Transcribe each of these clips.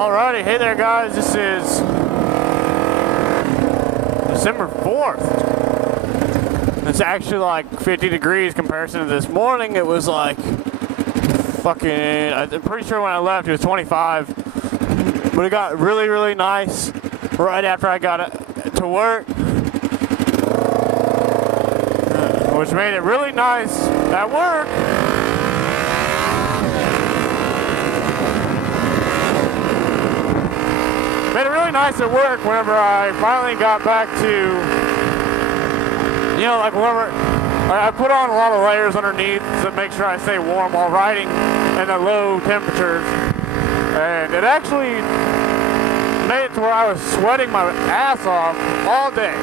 Alrighty, hey there guys, this is December 4th. It's actually like 50 degrees comparison to this morning. It was like fucking, I'm pretty sure when I left it was 25. But it got really, really nice right after I got to work. Which made it really nice at work. Made it really nice at work whenever I finally got back to, you know, like whenever I put on a lot of layers underneath to make sure I stay warm while riding in the low temperatures. And it actually made it to where I was sweating my ass off all day.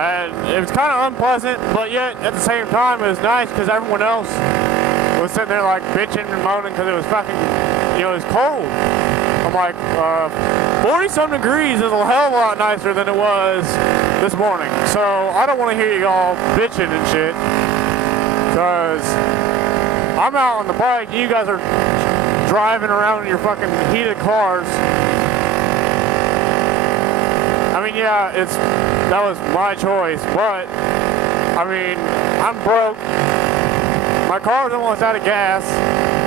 And it was kind of unpleasant, but yet at the same time it was nice because everyone else was sitting there like bitching and moaning because it was fucking, you know, it was cold. I'm like, 40-some degrees is a hell of a lot nicer than it was this morning. So I don't want to hear you all bitching and shit, because I'm out on the bike and you guys are driving around in your fucking heated cars. I mean, yeah, that was my choice, but I mean, I'm broke. My car's almost out of gas.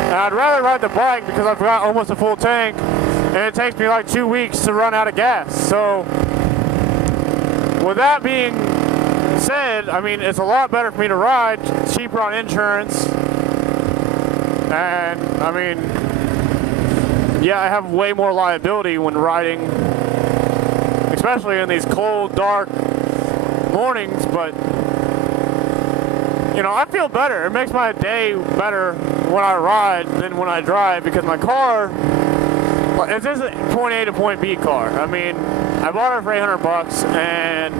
And I'd rather ride the bike because I've got almost a full tank, and it takes me like 2 weeks to run out of gas. So, with that being said, I mean, it's a lot better for me to ride, cheaper on insurance, and I mean, yeah, I have way more liability when riding, especially in these cold, dark mornings, but you know, I feel better. It makes my day better when I ride than when I drive, because my car, it's just a point A to point B car. I mean, I bought it for $800 and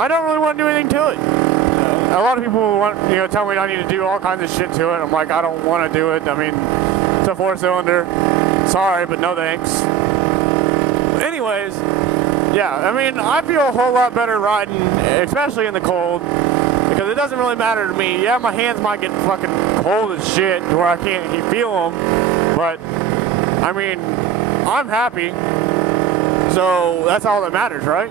I don't really want to do anything to it. A lot of people want, you know, tell me I need to do all kinds of shit to it. I'm like, I don't want to do it. I mean, it's a 4-cylinder. Sorry, but no thanks. But anyways, yeah, I mean, I feel a whole lot better riding, especially in the cold. Because it doesn't really matter to me. Yeah, my hands might get fucking cold as shit to where I can't feel them, but I mean, I'm happy, so that's all that matters, right?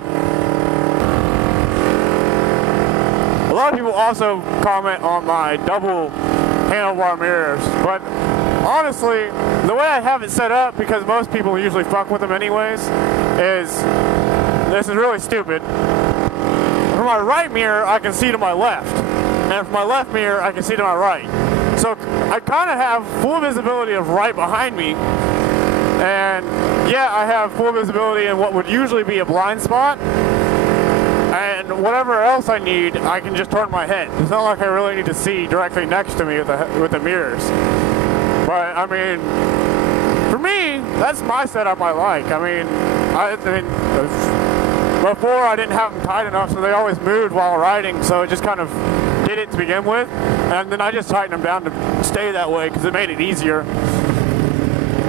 A lot of people also comment on my double handlebar mirrors, but honestly, the way I have it set up, because most people usually fuck with them anyways, is this is really stupid. From my right mirror, I can see to my left. And from my left mirror, I can see to my right. So I kind of have full visibility of right behind me. And yeah, I have full visibility in what would usually be a blind spot. And whatever else I need, I can just turn my head. It's not like I really need to see directly next to me with the mirrors. But I mean, for me, that's my setup I like. I mean, before I didn't have them tight enough, so they always moved while riding, so it just kind of did it to begin with, and then I just tightened them down to stay that way because it made it easier.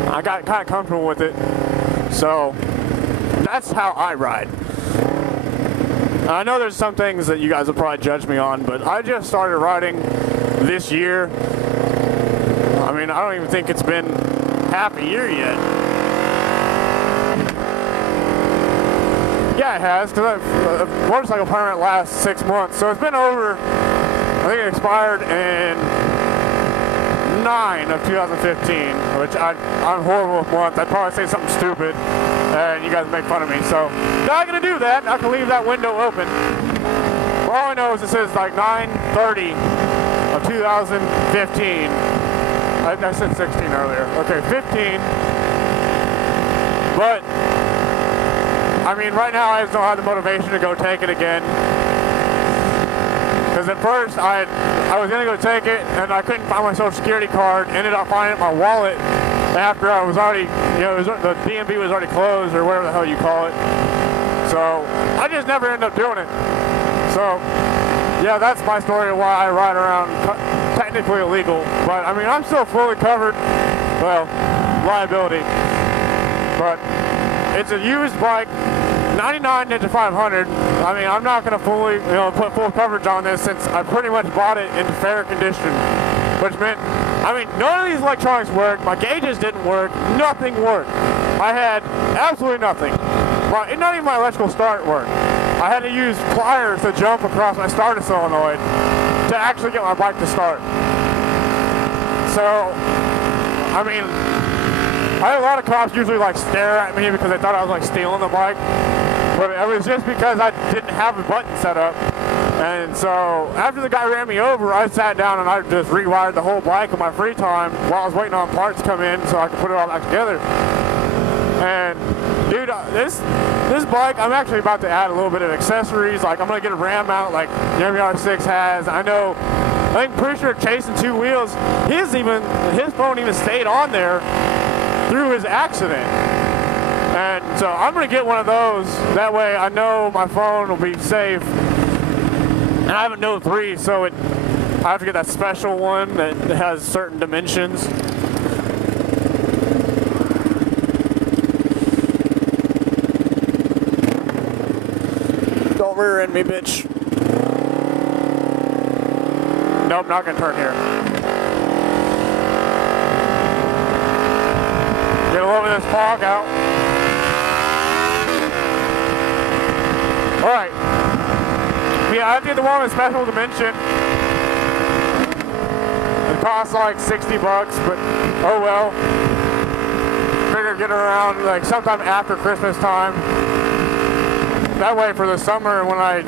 I got kind of comfortable with it, so that's how I ride. I know there's some things that you guys will probably judge me on, but I just started riding this year. I mean, I don't even think it's been half a year yet. Yeah, it has, because a motorcycle permit lasts 6 months, so it's been over. I think it expired in 9 of 2015, which I'm horrible with months. I'd probably say something stupid, and you guys make fun of me, so not gonna do that. I can leave that window open. But all I know is it says like 9/30 of 2015. I said 16 earlier. Okay, 15. But I mean, right now I just don't have the motivation to go take it again. Because at first I was gonna go take it and I couldn't find my social security card. Ended up finding my wallet after I was already, you know, the DMV was already closed or whatever the hell you call it. So I just never ended up doing it. So yeah, that's my story of why I ride around technically illegal. But I mean, I'm still fully covered. Well, liability. But it's a used bike, 99 Ninja 500. I mean, I'm not going to fully, you know, put full coverage on this since I pretty much bought it in fair condition, which meant I mean, none of these electronics worked. My gauges didn't work. Nothing worked. I had absolutely nothing. Not even my electrical start worked. I had to use pliers to jump across my starter solenoid to actually get my bike to start. So, I mean, I had a lot of cops usually like stare at me because they thought I was like stealing the bike. But it was just because I didn't have a button set up. And so after the guy ran me over, I sat down and I just rewired the whole bike in my free time while I was waiting on parts to come in so I could put it all back together. And dude, this bike, I'm actually about to add a little bit of accessories. Like I'm gonna get a ram mount like the MR6 has. I think pretty sure chasing two wheels, his phone even stayed on there through his accident. And so I'm gonna get one of those. That way I know my phone will be safe. And I have a Note 3, so I have to get that special one that has certain dimensions. Don't rear end me, bitch. Nope, not gonna turn here. Get a little bit of this fog out. Alright. Yeah, I have to get the one with special dimension. It costs like $60, but oh well. Figure get around like sometime after Christmas time. That way for the summer when I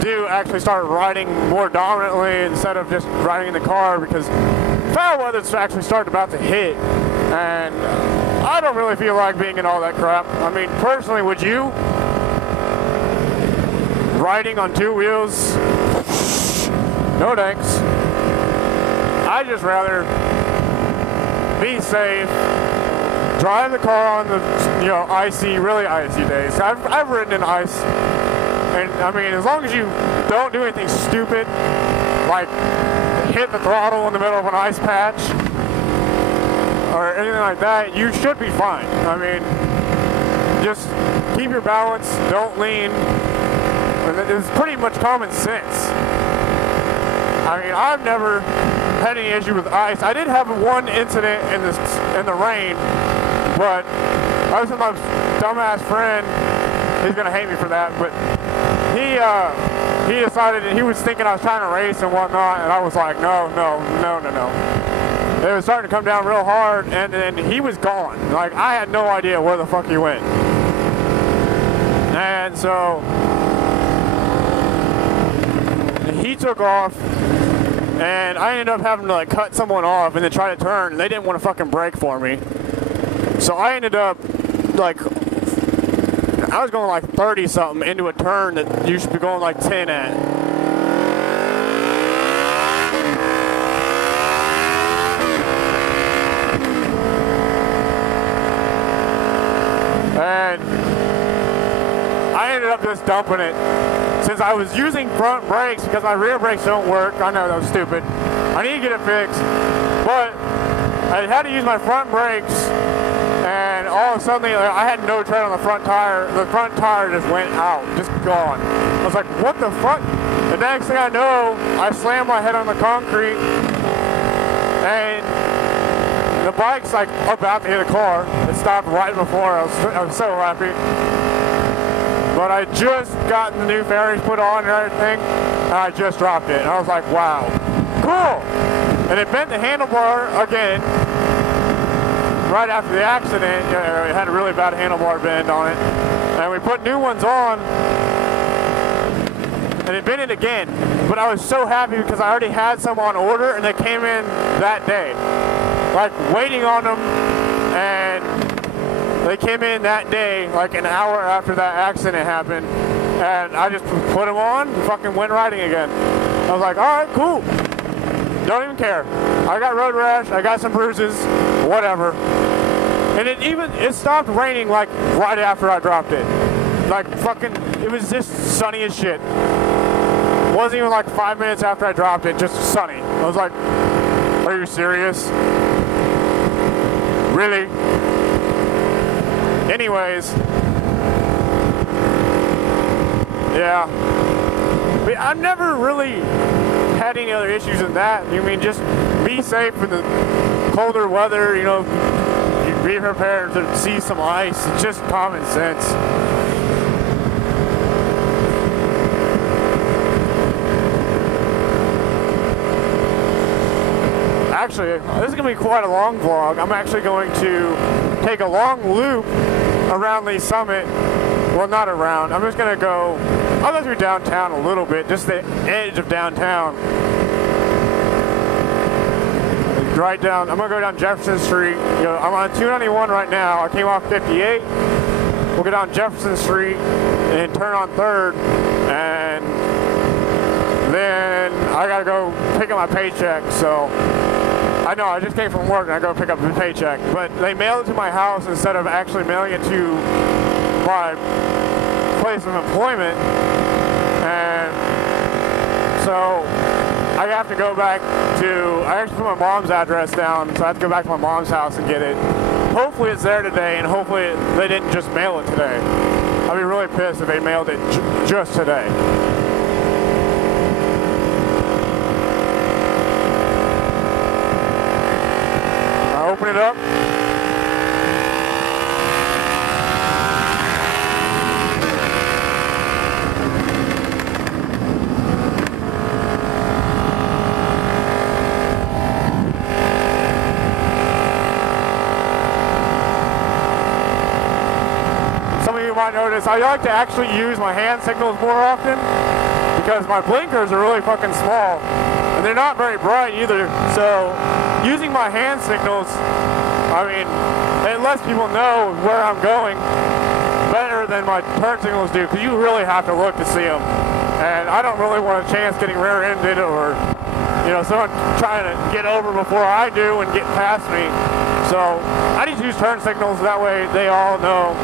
do actually start riding more dominantly instead of just riding in the car, because foul weather's actually starting about to hit. And I don't really feel like being in all that crap. I mean, personally, would you? Riding on two wheels? No thanks. I'd just rather be safe, drive the car on the really icy days. I've ridden in ice, and I mean, as long as you don't do anything stupid, like hit the throttle in the middle of an ice patch or anything like that, you should be fine. I mean, just keep your balance, don't lean. It's pretty much common sense. I mean, I've never had any issue with ice. I did have one incident in the rain, but I was with my dumbass friend. He's gonna hate me for that, but he decided that he was thinking I was trying to race and whatnot, and I was like, no. It was starting to come down real hard, and then he was gone. Like, I had no idea where the fuck he went. And so he took off, and I ended up having to like cut someone off and then try to turn, and they didn't want to fucking brake for me. So I ended up like, I was going like 30 something into a turn that you should be going like 10 at. And I ended up just dumping it. Since I was using front brakes because my rear brakes don't work. I know that was stupid. I need to get it fixed. But I had to use my front brakes, and all of a sudden I had no tread on the front tire. The front tire just went out, just gone. I was like, what the fuck? The next thing I know, I slammed my head on the concrete, and the bike's like about to hit a car. It stopped right before. I was so happy. But I just got the new fairings put on and everything, and I just dropped it. And I was like, wow, cool. And it bent the handlebar again right after the accident. It had a really bad handlebar bend on it. And we put new ones on, and it bent it again. But I was so happy because I already had some on order, and they came in that day. Like, waiting on them, and they came in that day, like an hour after that accident happened, and I just put them on and fucking went riding again. I was like, alright, cool. Don't even care. I got road rash, I got some bruises, whatever. And it stopped raining like right after I dropped it. Like fucking, it was just sunny as shit. It wasn't even like 5 minutes after I dropped it, just sunny. I was like, are you serious? Really? Anyways, yeah, but I've never really had any other issues than that. I mean, just be safe in the colder weather, you know, you be prepared to see some ice. It's just common sense. Actually, this is going to be quite a long vlog. I'm actually going to take a long loop around the summit. Well, not around. I'm just going to go, I'll go through downtown a little bit, just the edge of downtown. Right down, I'm going to go down Jefferson Street. You know, I'm on 291 right now. I came off 58. We'll go down Jefferson Street and turn on 3rd. And then I got to go pick up my paycheck, so I know, I just came from work and I go pick up the paycheck, but they mailed it to my house instead of actually mailing it to my place of employment, and so I have to go back to, I actually put my mom's address down, so I have to go back to my mom's house and get it. Hopefully it's there today, and hopefully they didn't just mail it today. I'd be really pissed if they mailed it just today. Open it up. Some of you might notice I like to actually use my hand signals more often because my blinkers are really fucking small and they're not very bright either, so using my hand signals, I mean, it lets people know where I'm going better than my turn signals do, because you really have to look to see them. And I don't really want a chance getting rear-ended or, you know, someone trying to get over before I do and get past me. So I just use turn signals, that way they all know.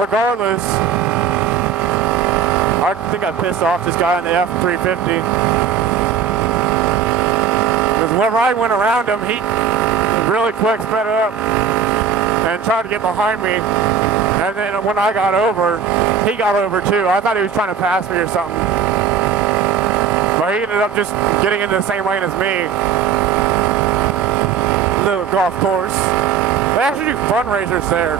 Regardless, I think I pissed off this guy on the F-350. Whenever I went around him, he really quick sped up and tried to get behind me. And then when I got over, he got over too. I thought he was trying to pass me or something. But he ended up just getting into the same lane as me. Little golf course. They actually do fundraisers there.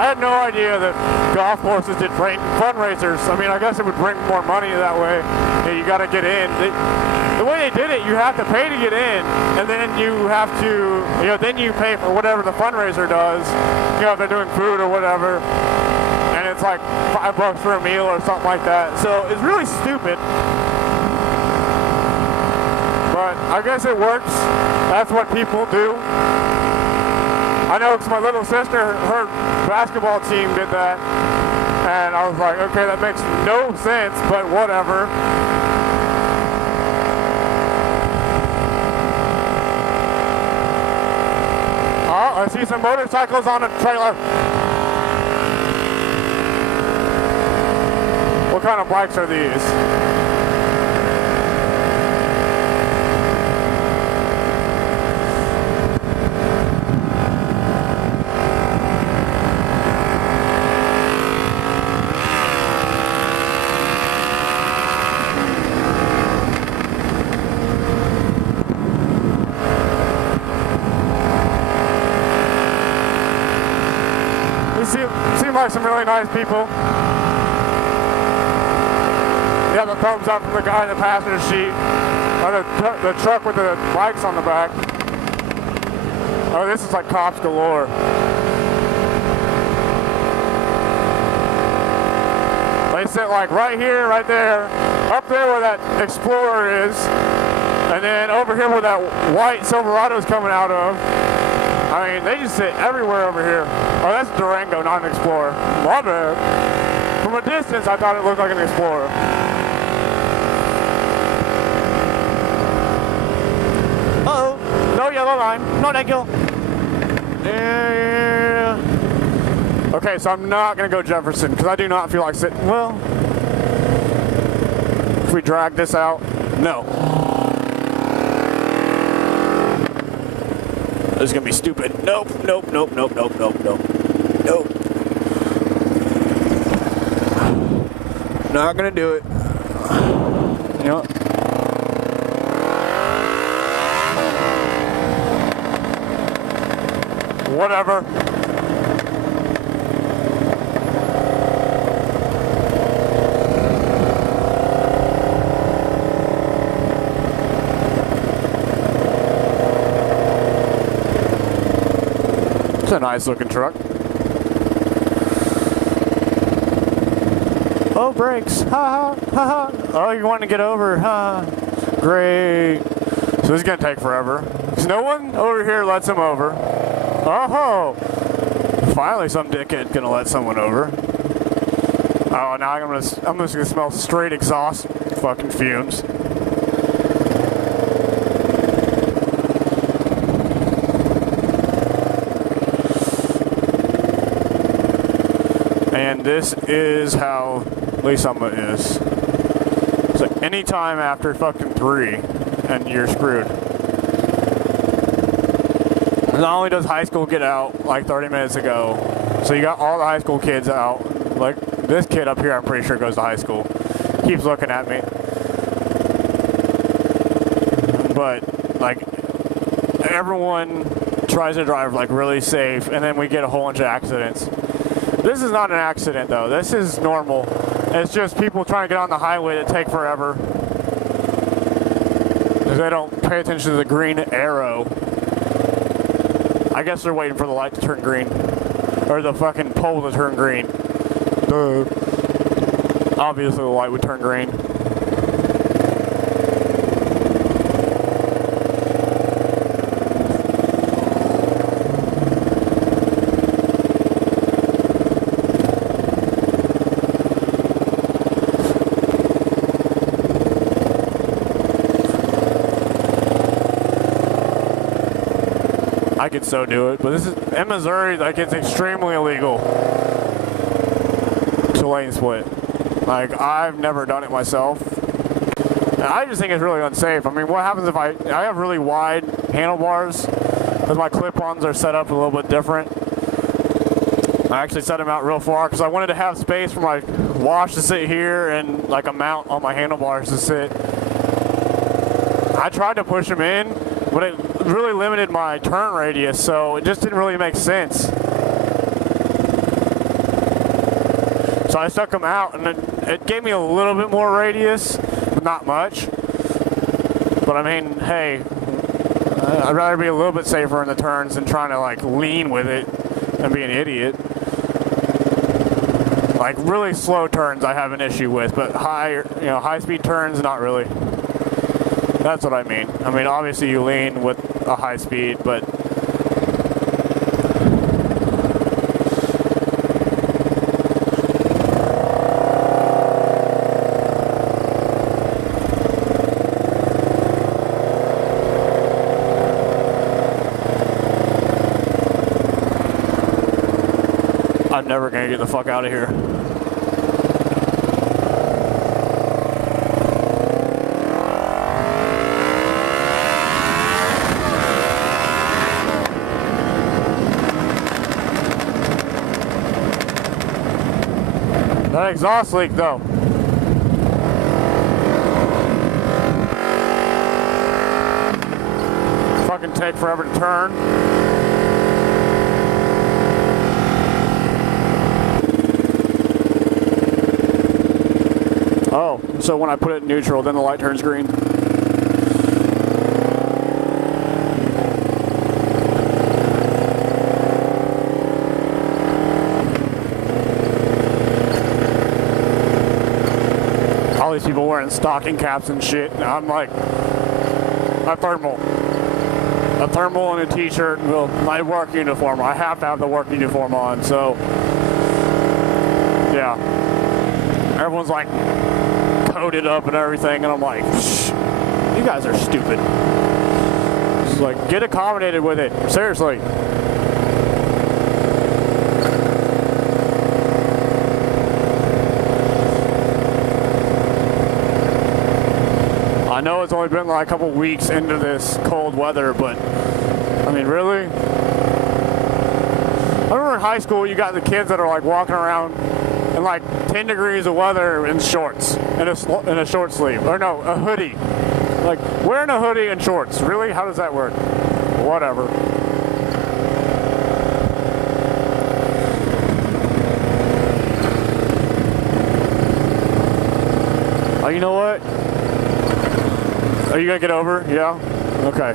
I had no idea that golf courses did fundraisers. I mean, I guess it would bring more money that way. You gotta get in. The way they did it, you have to pay to get in, and then you have to, you know, then you pay for whatever the fundraiser does, you know, if they're doing food or whatever, and it's like $5 for a meal or something like that. So it's really stupid, but I guess it works. That's what people do. I know because my little sister, her basketball team did that, and I was like, okay, that makes no sense, but whatever. I see some motorcycles on a trailer. What kind of bikes are these? Seem like some really nice people. Yeah, the thumbs up from the guy in the passenger seat. Or the truck with the bikes on the back. Oh, this is like cops galore. They sit like right here, right there, up there where that Explorer is, and then over here where that white Silverado's coming out of. I mean, they just sit everywhere over here. Oh, that's Durango, not an Explorer. My bad. From a distance, I thought it looked like an Explorer. Uh-oh. No yellow line. No, thank you. Yeah. Okay, so I'm not going to go Jefferson, because I do not feel like sitting. Well, if we drag this out, no. This is gonna be stupid. Nope, nope, nope, nope, nope, nope, nope, nope. Not gonna do it. You know what? whatever. It's a nice looking truck. Oh, brakes. Ha ha ha ha. Oh, you want to get over. Ha. Great. So this is going to take forever. Because no one over here lets him over. Oh, finally some dickhead going to let someone over. Oh, now I'm just going to smell straight exhaust fucking fumes. And this is how Leesama is. So anytime after fucking 3, and you're screwed. Not only does high school get out like 30 minutes ago, so you got all the high school kids out. Like this kid up here, I'm pretty sure goes to high school. Keeps looking at me. But like everyone tries to drive like really safe, and then we get a whole bunch of accidents. This is not an accident though. This is normal. It's just people trying to get on the highway that take forever. Because they don't pay attention to the green arrow. I guess they're waiting for the light to turn green. Or the fucking pole to turn green. Duh. Obviously the light would turn green. I could so do it, but this is in Missouri. Like it's extremely illegal to lane split. Like I've never done it myself, and I just think it's really unsafe. I mean, what happens if I have really wide handlebars because my clip-ons are set up a little bit different. I actually set them out real far because I wanted to have space for my wash to sit here and like a mount on my handlebars to sit. I tried to push them in, but it really limited my turn radius, so it just didn't really make sense. So I stuck them out, and it gave me a little bit more radius, but not much. But I mean, hey, I'd rather be a little bit safer in the turns than trying to like lean with it and be an idiot. Like really slow turns I have an issue with, but high-speed turns, not really. That's what I mean. I mean, obviously you lean with a high speed, but I'm never gonna get the fuck out of here. That exhaust leak though. Fucking take forever to turn. Oh, so when I put it in neutral, then the light turns green. All these people wearing stocking caps and shit, and I'm like, a thermal and a t-shirt, and my work uniform. I have to have the work uniform on, so yeah. Everyone's like coated up and everything, and I'm like, shh, you guys are stupid. Just like, get accommodated with it, seriously. I know it's only been like a couple weeks into this cold weather, but I mean, really? I remember in high school, you got the kids that are like walking around in like 10 degrees of weather in shorts and a short sleeve, or no, a hoodie. Like wearing a hoodie and shorts. Really? How does that work? Whatever. you know what? Are you gonna get over? Yeah? Okay.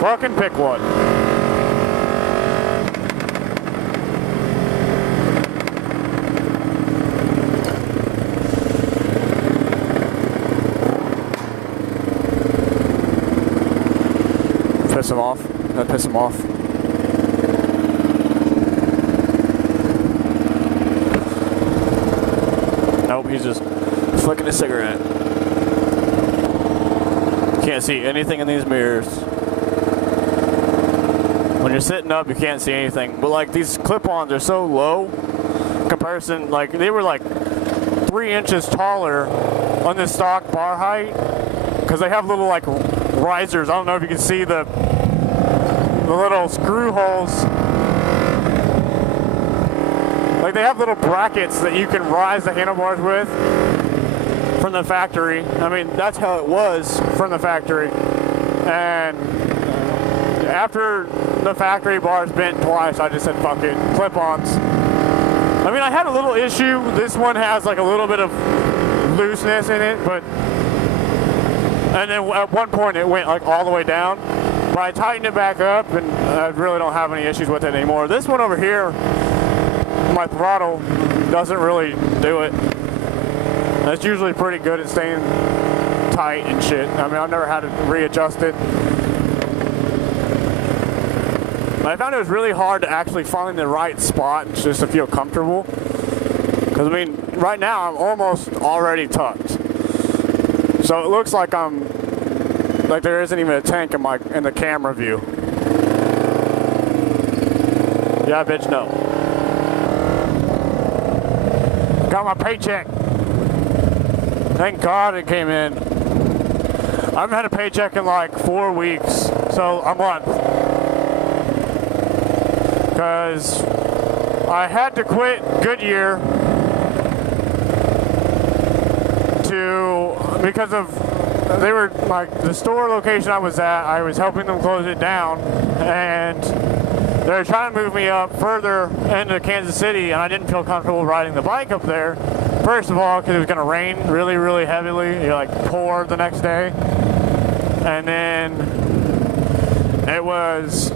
Fucking pick one. Piss him off. That piss him off. Nope, he's just flicking a cigarette. Can't see anything in these mirrors. When you're sitting up, you can't see anything. But like these clip-ons are so low comparison, like they were like 3 inches taller on the stock bar height because they have little like risers. I don't know if you can see the little screw holes. Like they have little brackets that you can rise the handlebars with from the factory. I mean, that's how it was from the factory. And after the factory bars bent twice, I just said, fuck it, clip-ons. I mean, I had a little issue. This one has like a little bit of looseness in it, but, and then at one point it went like all the way down. But I tightened it back up, and I really don't have any issues with it anymore. This one over here, my throttle doesn't really do it. It's usually pretty good at staying tight and shit. I mean, I've never had to readjust it. I found it was really hard to actually find the right spot just to feel comfortable. Because, I mean, right now I'm almost already tucked. So it looks like like there isn't even a tank in the camera view. Yeah, bitch, no. Got my paycheck. Thank God it came in. I haven't had a paycheck in like 4 weeks, so a month. Because I had to quit Goodyear because of they were like the store location I was at. I was helping them close it down, and they were trying to move me up further into Kansas City, and I didn't feel comfortable riding the bike up there. First of all, because it was going to rain really, really heavily, like pour the next day, and then it was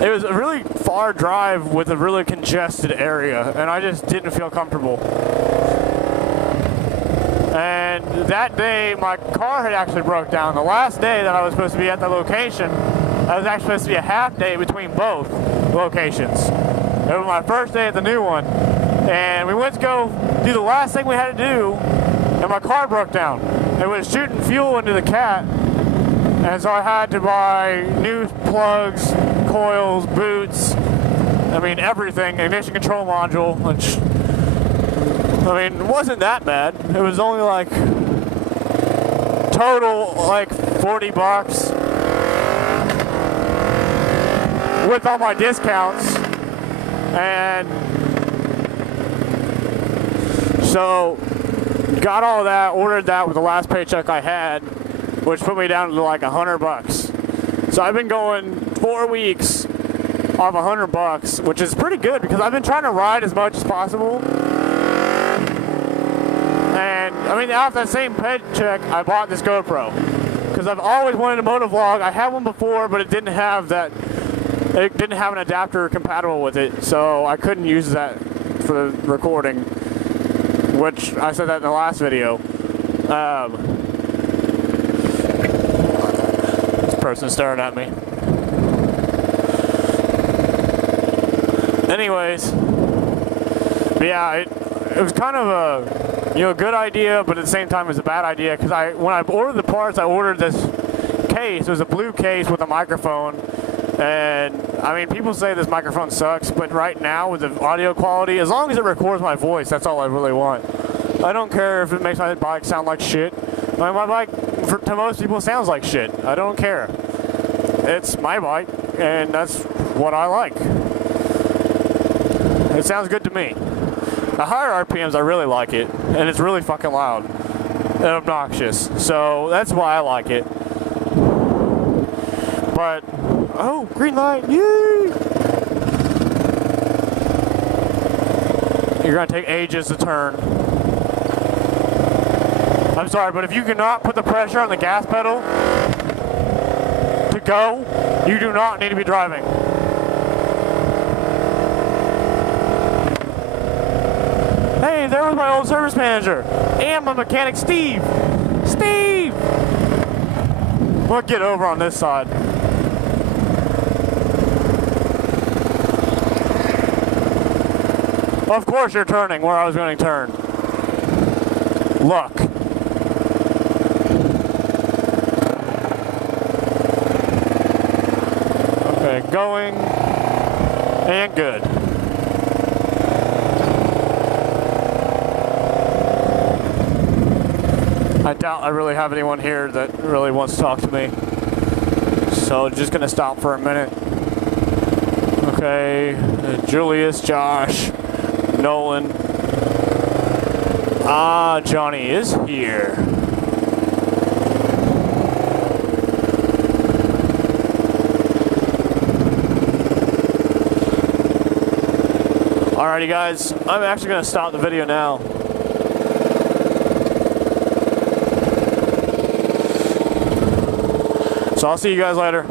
a really far drive with a really congested area, and I just didn't feel comfortable. And that day, my car had actually broke down. The last day that I was supposed to be at the location, I was actually supposed to be a half day between both locations. It was my first day at the new one, and we went to go do the last thing we had to do, and my car broke down. It was shooting fuel into the cat, and so I had to buy new plugs, coils, boots, I mean everything, ignition control module, which, I mean, it wasn't that bad. It was only like, total like 40 bucks with all my discounts. And so, got all that, ordered that with the last paycheck I had, which put me down to like 100 bucks. So I've been going 4 weeks off 100 bucks, which is pretty good because I've been trying to ride as much as possible. And I mean, after that same paycheck, I bought this GoPro because I've always wanted to motovlog. I had one before, but it didn't have that. It didn't have an adapter compatible with it, so I couldn't use that for the recording. Which I said that in the last video. This person's staring at me. Anyways, but yeah, it was kind of a good idea, but at the same time it was a bad idea because when I ordered the parts, I ordered this case. It was a blue case with a microphone, and I mean, people say this microphone sucks, but right now with the audio quality, as long as it records my voice, that's all I really want. I don't care if it makes my bike sound like shit. My bike, to most people, sounds like shit. I don't care. It's my bike, and that's what I like. It sounds good to me. The higher RPMs, I really like it, and it's really fucking loud and obnoxious. So that's why I like it. But, oh, green light, yay! You're gonna take ages to turn. I'm sorry, but if you cannot put the pressure on the gas pedal to go, you do not need to be driving. Hey, there was my old service manager and my mechanic, Steve. Steve! We'll get over on this side. Of course you're turning where I was going to turn. Look. Okay, going and good. I doubt I really have anyone here that really wants to talk to me. So just gonna stop for a minute. Okay, Julius, Josh, Nolan. Ah, Johnny is here. Alrighty guys, I'm actually gonna stop the video now. So I'll see you guys later.